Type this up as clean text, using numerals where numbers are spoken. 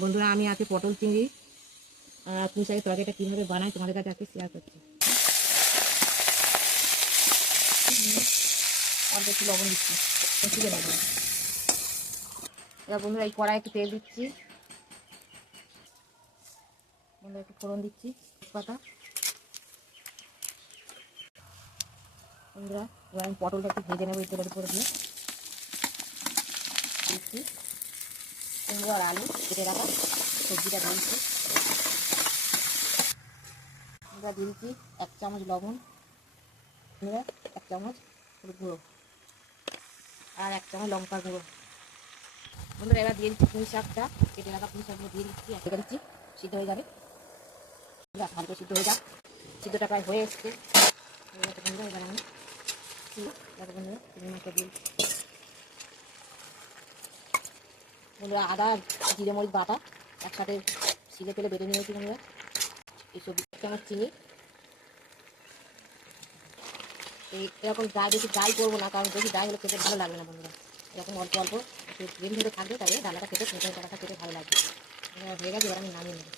বন্ধুরা, আমি আজকে পটল চিংড়ি পুঁই শাকের তরকারিটা কীভাবে বানাই তোমাদের কাছে আজকে শেয়ার করছি। অল্প একটু লবণ দিচ্ছি, তুলে নেব। এবার বন্ধুরা এই কড়াই একটু তেল দিচ্ছি, বন্ধুরা একটু ফোড়ন দিচ্ছি, তেজপাতা। বন্ধুরা এবার আমি পটলটা একটু ভেজে নেবো এই তেলের উপরে দিয়ে দিচ্ছি। কুমড়ো আর আলু কেটে রাখা সবজিটা দিয়েছি। আমরা দিয়েছি 1 চামচ লবণ, 1 চামচ গুঁড়ো আর 1 চামচ লঙ্কার গুঁড়ো। বন্ধুরা এবার দিয়ে দিচ্ছি পুঁই শাকটা, কেটে রাখা পুঁই শাকগুলো দিয়ে দিচ্ছি, ঢেকে দিচ্ছি, সিদ্ধ হয়ে যাবে। ভালো সিদ্ধ হয়ে যাক, সিদ্ধটা প্রায় হয়ে এসছে। বন্ধুরা এবার আমি বন্ধুরা আদা জিরে মরিচ বাটা একসাথে শিলে তেলে বেটে নিয়েছি। বন্ধুরা এই সবজি 1 চামচ চিনি, এরকম ড্রাই বেশি ড্রাই করবো না, কারণ বেশি ড্রাই হলে খেতে ভালো লাগবে না। বন্ধুরা এরকম অল্প অল্প একটু গ্রেভি হতে থাকবে, তাহলে ডালাটা খেতে ডালাটা খেতে ভালো লাগবে। হয়ে গেছে, এবার আমি নামিয়ে নেব।